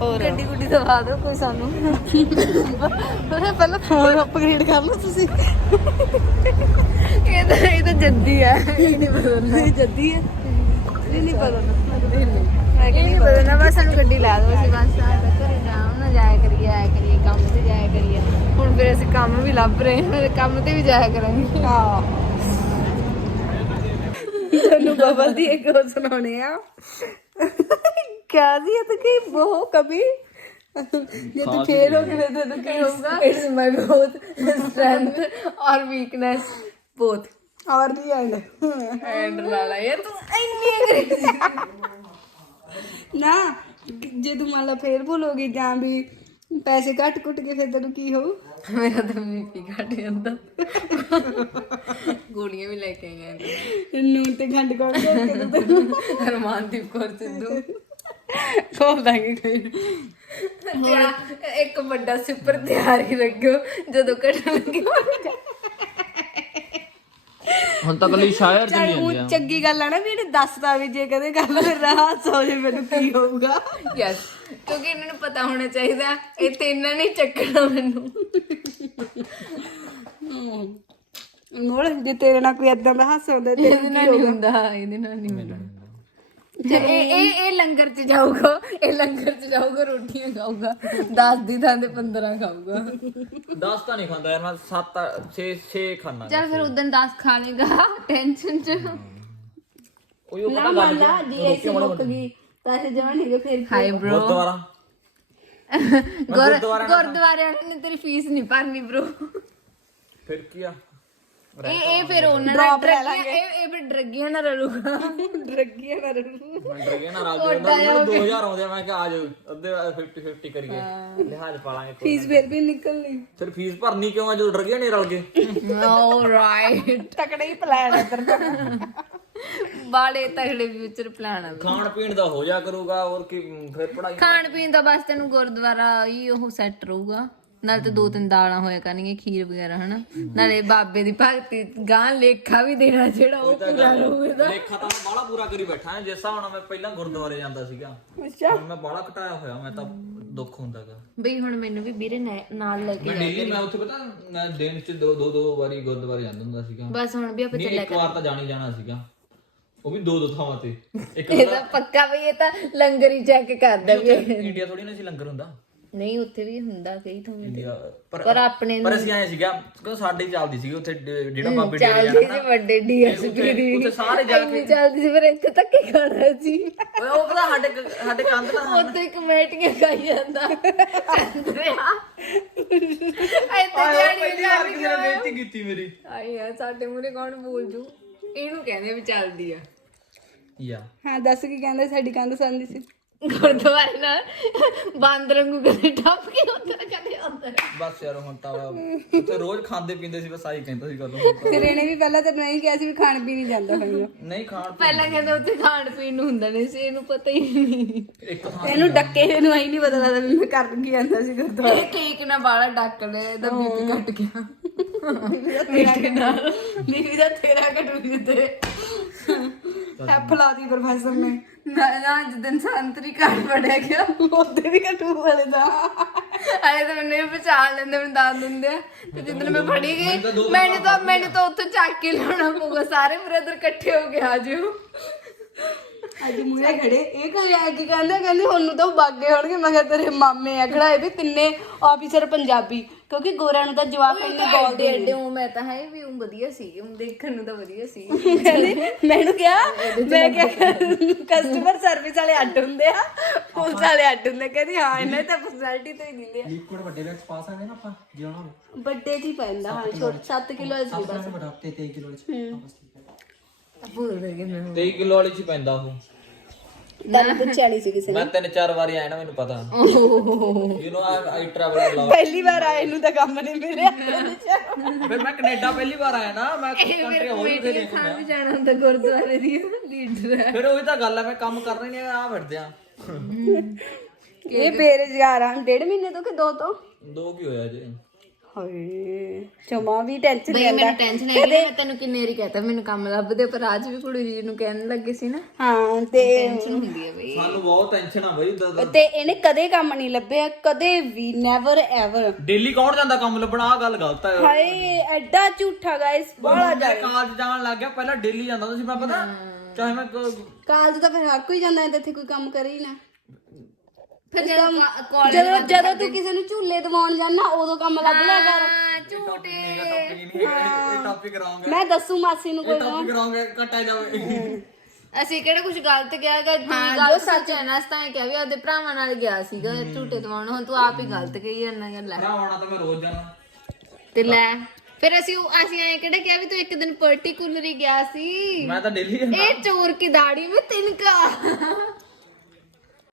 ਹੋਰ? ਗੱਡੀ ਗੁੱਡੀ ਦਵਾ ਦਿਓ ਕੋਈ ਸਾਨੂੰ। ਪਹਿਲਾਂ ਫੋਨ ਅਪਗ੍ਰੇਡ ਕਰ ਲਓ ਤੁਸੀਂ। ਇਹ ਤਾਂ ਇਹ ਤਾਂ ਜੱਦੀ ਹੈ। ਇਹ ਨਹੀਂ ਬਦਲਣਾ ਇਹ ਜੱਦੀ ਹੈ। ਨਹੀਂ ਨਹੀਂ। ਪਤਾ ਇਹ ਨਹੀਂ ਬਦਲਣਾ ਬਸ ਸਾਨੂੰ ਗੱਡੀ ਲਾ ਦਿਓ ਅਸੀਂ ਬਸ ਆ ਘਰੇ ਜਾਮ ਨਾ ਜਾਇਆ ਕਰੀਏ ਆਇਆ ਕਰੀਏ ਕੰਮ ਤੇ ਜਾਇਆ ਕਰੀਏ। ਹੁਣ ਫਿਰ ਅਸੀਂ ਕੰਮ ਵੀ ਲੱਭ ਰਹੇ ਹਾਂ ਕੰਮ ਤੇ ਵੀ ਜਾਇਆ ਕਰਾਂਗੇ। ਹਾਂ ਤੈਨੂੰ ਬਬਲ ਦੀ ਇੱਕ ਹੋਰ ਸੁਣਾਉਣੀ ਆ। ਕਿਆ ਦੀ ਤੇ ਕੀ ਬਹੁ ਕभी ਜੇ ਤੂੰ ਫੇਲ ਹੋ ਗਏ ਤਾਂ ਤੈਨੂੰ ਕੀ ਹੋਊਗਾ? ਇਟਸ ਮਾਈ ਬੋਥ ਸਟਰੈਂਥ ਔਰ ਵੀਕਨੈਸ ਬੋਥ ਔਰ ਦੀ ਐਂਡ ਐਂਡ ਲਾ ਲਾ ਇਹ ਤੂੰ ਇੰਨੀ ਅੰਗਰੇਜ਼ੀ। ਨਾ ਜੇ ਤੂੰ ਮੰਨ ਲਾ ਫੇਰ ਭੁੱਲੋਗੀ ਜਾਂ ਵੀ ਪੈਸੇ ਘੱਟ ਕੁੱਟ ਕੇ ਫਿਰ ਤੈਨੂੰ ਕੀ ਹੋਊ? ਮੇਰਾ ਤਾਂ ਬੀਪੀ ਘਟ ਜਾਂਦਾ। ਗੋਲੀਆਂ ਵੀ ਲੈ ਕੇ ਆਈਆਂ ਨੂਨ ਤੇ ਖੰਡ ਕੋਲ ਕੇ ਤੈਨੂੰ। ਹਰਮਾਨਦੀਪ ਕੌਰ ਸਿੱਧੂ। ਖੋਲ ਦਾਂਗੇ ਕੋਈ ਤਿਆਰ ਇੱਕ ਵੱਡਾ ਸਿਪਰ ਤਿਆਰ ਹੀ ਰੱਖਿਓ ਜਦੋਂ ਕੱਢਣ ਲੱਗੇ ਹੁਣ ਤਾਂ ਕੱਲੀ ਸ਼ਾਇਰ ਚੱਲ ਚੱਲੀ ਉਹ ਜਾਂਦੀ ਆ ਚੰਗੀ ਗੱਲ ਆ ਨਾ ਵੀ ਇਹਨੇ ਦੱਸਦਾ ਵੀ ਜੇ ਕਦੇ ਗੱਲ ਫਿਰ ਰਾਹ ਸੋ ਜੇ ਮੈਨੂੰ ਕੀ ਹੋਊਗਾ। ਯੈਸ ਕਿਉਂਕਿ ਇਹਨਾਂ ਨੂੰ ਪਤਾ ਹੋਣਾ ਚਾਹੀਦਾ ਇਹ ਤੇ ਇਹਨਾਂ ਨੇ ਚੱਕਣਾ ਮੈਨੂੰ। ਮੋੜ ਜੇ ਤੇਰੇ ਨਾਲ ਕੋਈ ਏਦਾਂ ਦਾ ਹਾਸਾ ਹੁੰਦਾ ਤੇ ਇਹਦੇ ਨਾਲ ਨਹੀਂ ਹੁੰਦਾ। ਇਹਦੇ ਨਾਲ ਨਹੀਂ ਹੁੰਦਾ ਇਹ ਇਹ ਇਹ ਲੰਗਰ ਚ ਜਾਊਗਾ ਇਹ ਲੰਗਰ ਚ ਜਾਊਗਾ ਰੋਟੀਆਂ ਖਾਊਗਾ 10 ਦੀ ਥਾਂ ਤੇ 15 ਖਾਊਗਾ। 10 ਤਾਂ ਨਹੀਂ ਖਾਂਦਾ ਯਾਰ ਮੈਂ 7 6 6 ਖਾਣਾ ਚਲ ਫਿਰ ਉਦੋਂ 10 ਖਾ ਲੇਗਾ ਟੈਨਸ਼ਨ ਚ। ਉਹ ਉਹ ਨਾ ਪਤਾ ਗੱਲ ਲਾ ਜੀ ਐਸੀ ਮੁੱਕ ਗਈ ਪੈਸੇ ਜਮਾ ਨਹੀਂ ਗਏ ਫਿਰ ਹਾਈ ਬ్రో ਗੁਰਦੁਆਰਾ। ਗੁਰਦੁਆਰੇ ਵਾਲੇ ਨੇ ਤੇਰੀ ਫੀਸ ਨਹੀਂ ਭਰਨੀ ਬ్రో ਫਿਰ ਕੀ ਆ? ਇਹ ਇਹ ਫਿਰ ਉਹਨਾਂ ਦਾ ਡਰੱਗੀਆਂ ਇਹ ਇਹ ਫਿਰ ਡਰੱਗੀਆਂ ਨਾਲ ਰਲੂਗਾ। ਡਰੱਗੀਆਂ ਨਾ ਰੂ ਮੈਂ ਡਰ ਗਿਆ ਨਾ ਰਾਜ ਦੇ ਅੰਦਰ ਮੈਨੂੰ 2000 ਆਉਂਦੇ ਆ, ਮੈਂ ਕਿਹਾ ਆ ਜਾਓ ਅੱਧੇ 50 50 ਕਰੀਏ। ਲਿਹਾਜ਼ ਪਾ ਲਾਂਗੇ ਕੋਈ। ਫੀਸ ਫਿਰ ਵੀ ਨਿਕਲਣੀ। ਫਿਰ ਫੀਸ ਭਰਨੀ ਕਿਉਂ ਆ ਜਦੋਂ ਡਰ ਗਿਆ ਨਹੀਂ ਰਲ ਗਏ? ਆਲਰਾਈਟ ਤਕੜੇ ਹੀ ਪਲਾਨ ਇੱਧਰ ਦਾ ਬਾੜੇ ਤਗੜੇ ਫਿਊਚਰ ਪਲਾਨ ਆ। ਖਾਣ ਪੀਣ ਦਾ ਹੋ ਜਾ ਕਰੂਗਾ ਹੋਰ ਕੀ ਫਿਰ ਪੜਾਈ ਖਾਣ ਪੀਣ ਦਾ ਬਸ ਤੈਨੂੰ ਗੁਰਦੁਆਰਾ ਹੀ ਉਹ ਸੈੱਟ ਰਹੂਗਾ। ਨਾਲ ਤੇ ਦੋ ਤਿੰਨ ਦਾਲਾਂ ਹੋਇਆ ਕਰਨਗੀਆਂ ਖੀਰ ਵਗੈਰਾ ਹਨਾ? ਨਾਲੇ ਬਾਬੇ ਦੀ ਭਗਤੀ ਗਾਂ ਲੇਖਾ ਵੀ ਦੇਣਾ ਜਿਹੜਾ ਉਹ ਪੂਰਾ ਰਹੂਗਾ ਲੇਖਾ ਤਾਂ ਮੈਂ ਬਾਹਲਾ ਪੂਰਾ ਕਰੀ ਬੈਠਾ ਹਾਂ। ਜਿਸ ਨਾਲ ਮੈਂ ਪਹਿਲਾਂ ਗੁਰਦੁਆਰੇ ਜਾਂਦਾ ਸੀਗਾ ਅੱਛਾ। ਹੁਣ ਮੈਂ ਬਾਹਲਾ ਘਟਾਇਆ ਹੋਇਆ ਮੈਂ ਤਾਂ ਦੁੱਖ ਹੁੰਦਾਗਾ ਬਈ ਹੁਣ ਮੈਨੂੰ ਵੀ ਵੀਰੇ ਨਾਲ ਲੈ ਕੇ ਮੈਂ ਡੇਲੀ ਮੈਂ ਉੱਥੇ ਪਤਾ ਮੈਂ ਦਿਨ ਚ ਦੋ ਦੋ ਦੋ ਵਾਰੀ ਗੁਰਦੁਆਰੇ ਜਾਂਦਾ ਹੁੰਦਾ ਸੀਗਾ। ਬਸ ਹੁਣ ਵੀ ਆਪਾਂ ਨਹੀਂ ਇੱਕ ਵਾਰ ਤਾਂ ਜਾਣੀ ਜਾਣਾ ਸੀਗਾ। ਉਹ ਵੀ ਦੋ ਦੋ ਥਾਵਾਂ ਤੇ। ਇੱਕ ਇਹਦਾ ਪੱਕਾ ਵੀ ਇਹ ਤਾਂ ਲੰਗਰ ਹੀ ਚੈੱਕ ਕਰਦਾ ਵੀ। ਇੰਡੀਆ ਥੋੜੀ ਨਾ ਸੀ ਲੰਗਰ ਹੁੰਦਾ। ਨਹੀਂ ਉੱਥੇ ਵੀ ਹੁੰਦਾ ਕਈ ਥਾਂ ਇੰਡੀਆ ਪਰ ਪਰ ਆਪਣੇ ਪਰ ਅਸੀਂ ਆਏ ਸੀਗਾ ਕਿਉਂ ਸਾਡੇ ਹੀ ਚੱਲਦੀ ਸੀ ਉੱਥੇ ਡ- ਜਿਹੜਾ ਬਾਬੇ ਡੇਰੇ ਚੱਲਦੀ ਜਾਣਾ ਸੀ ਵੱਡੇ ਡੀਐਸਪੀ ਦੀ। ਉੱਥੇ ਸਾਰੇ ਜਾ ਇੰਨੀ ਚੱਲਦੀ ਸੀ ਪਰ ਇੱਥੇ ਤੱਕ ਹੀ ਖਾਣਾ ਸੀ। ਓਏ ਉਹ ਪਤਾ ਸਾਡੇ ਕ- ਸਾਡੇ ਕੰਧ ਨਾ ਉੱਥੇ ਕਮੇਟੀਆਂ ਖਾਈ ਜਾਂਦਾ। ਚੰਦਰਿਆ ਇੱਥੇ ਜਾਣੀ ਨੇ ਬੇਇੱਜ਼ਤੀ ਕੀਤੀ ਮੇਰੀ। ਆਈ ਆ ਸਾਡੇ ਮੂਰੇ ਕੌਣ ਬੋਲ ਜੂ? ਇਹਨੂੰ ਕਹਿੰਦੇ ਵੀ ਚੱਲਦੀ ਆ। ਯਾ। ਹਾਂ ਦੱਸ ਕੀ ਕਹਿੰਦੇ ਸਾਡੀ ਕੰਧ ਸੰਦੀ ਸੀ। ਗੁਰਦੁਆਰੇ ਨਾਲ ਬਾਂਦਰ ਵਾਂਗੂ ਕਦੇ ਟੱਪ ਕੇ ਉੱਧਰ ਕਦੇ ਉੱਧਰ। ਬਸ ਯਾਰ ਹੁਣ ਤਾਂ ਉੱਥੇ ਰੋਜ਼ ਖਾਂਦੇ ਪੀਂਦੇ ਸੀ ਬਸ ਆਹੀ ਕਹਿੰਦਾ ਸੀ ਗੱਲ ਤਾਂ। ਇਹਨੇ ਵੀ ਪਹਿਲਾਂ ਤੈਨੂੰ ਇਹੀ ਕਿਹਾ ਸੀ ਵੀ ਖਾਣ ਪੀਣ ਨਹੀਂ ਜਾਂਦਾ ਹੋਏਗਾ ਨਹੀਂ ਖਾਣ ਪਹਿਲਾਂ ਕਹਿੰਦਾ ਉੱਥੇ ਖਾਣ ਪੀਣ ਨੂੰ ਹੁੰਦਾ ਨਹੀਂ ਸੀ ਇਹਨੂੰ ਪਤਾ ਹੀ ਨਹੀਂ। ਇਹਨੂੰ ਡੱਕੇ ਇਹਨੂੰ ਐਂ ਨਹੀਂ ਪਤਾ ਲੱਗਦਾ ਵੀ ਮੈਂ ਕਰ ਕੀ ਜਾਂਦਾ ਸੀ ਗੁਰਦੁਆਰੇ। ਇਹ ਕੇਕ ਨਾਲ ਬਾਲਾ ਡੱਕ ਲਿਆ ਇਹਦਾ ਬੀਪੀ ਘਟ ਗਿਆ। ਦੀਦੀ ਦਾ ਤੇਰਾ ਕਟੂ ਜਿੱਤੇ ਫਲਾਦੀ ਪ੍ਰੋਫੈਸਰ ਨੇ। ਨਾ ਨਾ ਜਦੋਂ ਸੰਤਰੀ ਕਾਰਡ ਪੜਿਆ ਗਿਆ। ਉਹਦੇ ਵੀ ਕਟੂ ਵਾਲੇ ਦਾ। ਅਰੇ ਤਾਂ ਮੈਨੂੰ ਵੀ ਪਛਾਣ ਲੈਂਦੇ ਮੈਨੂੰ ਦੱਸ ਦਿੰਦੇ ਆ। ਤੇ ਜਦੋਂ ਮੈਂ ਫੜੀ ਗਈ ਮੈਨੂੰ ਤਾਂ ਮੈਨੂੰ ਤਾਂ ਉੱਥੋਂ ਚੱਕ ਕੇ ਲਿਆਉਣਾ ਪਊਗਾ। ਸਾਰੇ ਬ੍ਰਦਰ ਇਕੱਠੇ ਹੋ ਕੇ ਆ ਜਿਓ ਅੱਜ ਮੂਹਰੇ ਖੜੇ। ਇਹ ਕਹ ਆ ਕੇ ਕਹਿੰਦੇ ਕਹਿੰਦੇ ਹੁਣ ਨੂੰ ਤਾਂ ਬਾਗੇ ਹੋਣਗੇ ਮੈਂ ਕਿਹਾ ਤੇਰੇ ਮਾਮੇ ਆ ਖੜਾਏ ਵੀ ਤਿੰਨੇ ਆਫੀਸਰ ਪੰਜਾਬੀ। ਕਿਉਂਕਿ ਗੋਰਿਆਂ ਨੂੰ ਤਾਂ ਜਵਾਬ ਇੰਨੇ ਬੋਲਦੇ ਏਡੇ ਉਹ ਮੈਂ ਤਾਂ ਹੈ ਵੀ ਉਹ ਵਧੀਆ ਸੀ ਉਹ ਦੇਖਣ ਨੂੰ ਤਾਂ ਵਧੀਆ ਸੀ। ਕਹਿੰਦੇ ਮੈਨੂੰ ਕਿਹਾ ਮੈਂ ਕਿਹਾ ਕਸਟਮਰ ਸਰਵਿਸ ਵਾਲੇ ਅੱਡ ਹੁੰਦੇ ਆ ਪੁਲਿਸ ਵਾਲੇ ਅੱਡ ਹੁੰਦੇ ਕਹਿੰਦੀ ਹਾਂ ਇਹਨਾਂ ਤਾਂ ਪਰਸਨੈਲਿਟੀ ਤੋਂ ਹੀ ਦਿੰਦੇ ਆ ਲਿਕੁਇਡ ਵੱਡੇ ਵਿੱਚ ਪਾ ਸਕਦੇ ਨਾ ਆਪਾਂ ਜੇ ਉਹਨਾਂ ਨੂੰ। ਵੱਡੇ ਜੀ ਪੈਂਦਾ ਹਾਂ ਛੋਟ 7 ਕਿਲੋ ਸੀ ਬਸ ਵੱਡਾ ਤੇ 23 ਕਿਲੋ ਵਿੱਚ ਹਾਂ, ਬਸ ਠੀਕ ਹੈ। ਭੁੱਲ ਗਏ ਮੈਨੂੰ 23 ਕਿਲੋ ਵਾਲੀ ਚ ਪੈਂਦਾ ਉਹ। ਤਾਂ ਪੁੱਛਿਆ ਨਹੀਂ ਸੀ ਕਿਸੇ ਮੈਂ ਤਿੰਨ ਚਾਰ ਵਾਰੀ ਆਇਆ ਨਾ ਮੈਨੂੰ ਪਤਾ। ਯੂ ਨੋ ਆਈ ਟਰੈਵਲ ਅ ਲੋਟ ਪਹਿਲੀ ਵਾਰ ਆਏ ਨੂੰ ਤਾਂ ਕੰਮ ਨਹੀਂ ਮਿਲਿਆ। ਫਿਰ ਮੈਂ ਕੈਨੇਡਾ ਪਹਿਲੀ ਵਾਰ ਆਇਆ ਨਾ ਮੈਂ ਕੰਟਰੀ ਹੋਰ ਵੀ ਮੇਰੇ ਥਾਂ ਵੀ ਜਾਣਾ ਹੁੰਦਾ ਗੁਰਦੁਆਰੇ ਦੀ ਲੀਡਰ ਹੈ। ਫਿਰ ਉਹੀ ਤਾਂ ਗੱਲ ਆ ਮੈਂ ਕੰਮ ਕਰਨਾ ਹੀ ਨਹੀਂ ਆ ਫਿਰਦੇ ਆ। ਇਹ ਬੇਰੁਜ਼ਗਾਰ ਆ। ਡੇਢ ਮਹੀਨੇ ਤੋਂ ਕਿ ਦੋ ਤੋਂ? ਦੋ ਕੀ ਹੋਇਆ ਜੇ। ਹਾਏ ਚਮਾ ਵੀ ਟੈਨਸ਼ਨ ਬਈ ਮੈਨੂੰ ਟੈਨਸ਼ਨ ਹੈ ਮੈਂ ਤੈਨੂੰ ਕਿੰਨੇ ਵਾਰੀ ਕਹਤਾ ਮੈਨੂੰ ਕੰਮ ਲੱਭ ਦੇ ਪਰ ਅੱਜ ਵੀ ਕੁੜੀ ਜੀ ਨੂੰ ਕਹਿਣ ਲੱਗੇ ਸੀ ਨਾ। ਹਾਂ ਤੇ ਟੈਨਸ਼ਨ ਹੁੰਦੀ ਹੈ ਬਈ। ਸਾਨੂੰ ਬਹੁਤ ਟੈਨਸ਼ਨ ਆ ਬਈ ਤੇ ਇਹਨੇ ਕਦੇ ਕੰਮ ਨਹੀਂ ਲੱਭਿਆ ਕਦੇ ਵੀ ਨੈਵਰ ਐਵਰ ਡੇਲੀ ਕੌਣ ਜਾਂਦਾ ਕੰਮ ਲੱਭਣਾ? ਆ ਗੱਲ ਗਲਤ ਹੈ ਹਾਏ ਐਡਾ ਝੂਠਾ ਗਾਇਸ ਬੜਾ ਮੈਂ ਕਾਲਜ ਜਾਣ ਲੱਗ ਗਿਆ ਪਹਿਲਾਂ ਡੇਲੀ ਜਾਂਦਾ ਹੁੰਦਾ ਸੀ ਮੈਂ ਪਤਾ ਚਾਹੇ ਮੈਂ ਕਾਲਜ ਤਾਂ ਫਿਰ ਹਰ ਕੋਈ ਜਾਂਦਾ ਹੈ ਤੇ ਇੱਥੇ ਕੋਈ ਕੰਮ ਕਰੇ ਹੀ ਨਾ। ਫਿਰ ਜਦੋਂ ਕਾਲਜ ਜਦੋਂ ਜਦੋਂ ਤੂੰ ਕਿਸੇ ਨੂੰ ਝੂਲੇ ਦਿਵਾਉਣ ਜਾਂਦਾ ਉਦੋਂ ਕੰਮ ਲੱਭ ਲਿਆ ਕਰ ਝੂਟੇ। ਇਹ ਟੌਪਿਕ ਕਰਾਉਂਗੇ ਮੈਂ ਦੱਸੂ ਮਾਸੀ ਨੂੰ ਕੋਈ ਟੌਪਿਕ ਕਰਾਉਂਗੇ ਕੱਟਿਆ ਜਾਵੇ। ਅਸੀਂ ਕਿਹੜਾ ਕੁਝ ਗਲਤ ਕਿਹਾਗਾ ਜੀ ਗੱਲ ਸੱਚ ਹੈ ਨਾ ਤਾਂ ਕਿਹਾ ਵੀ ਉਹਦੇ ਭਰਾਵਾਂ ਨਾਲ ਗਿਆ ਸੀਗਾ ਝੂਟੇ ਦਵਾਉਣ। ਹੁਣ ਤੂੰ ਆਪ ਹੀ ਗਲਤ ਕਹੀ ਜਾਂਦਾ ਗੱਲ ਹੈ ਆਉਣਾ ਤਾਂ ਮੈਂ ਰੋਜ਼ ਜਾਣਾ ਤੇ ਲੈ ਫਿਰ ਅਸੀਂ ਉਹ- ਅਸੀਂ ਐ ਕਿਹੜਾ ਕਿਹਾ ਵੀ ਤੂੰ ਇੱਕ ਦਿਨ ਪਾਰਟਿਕੂਲਰ ਹੀ ਗਿਆ ਸੀ? ਮੈਂ ਤਾਂ ਡੇਲੀ ਜਾਂਦਾ। ਇਹ ਚੋਰ ਕੀ ਦਾੜੀ ਵਿੱਚ ਤਿਨਕਾ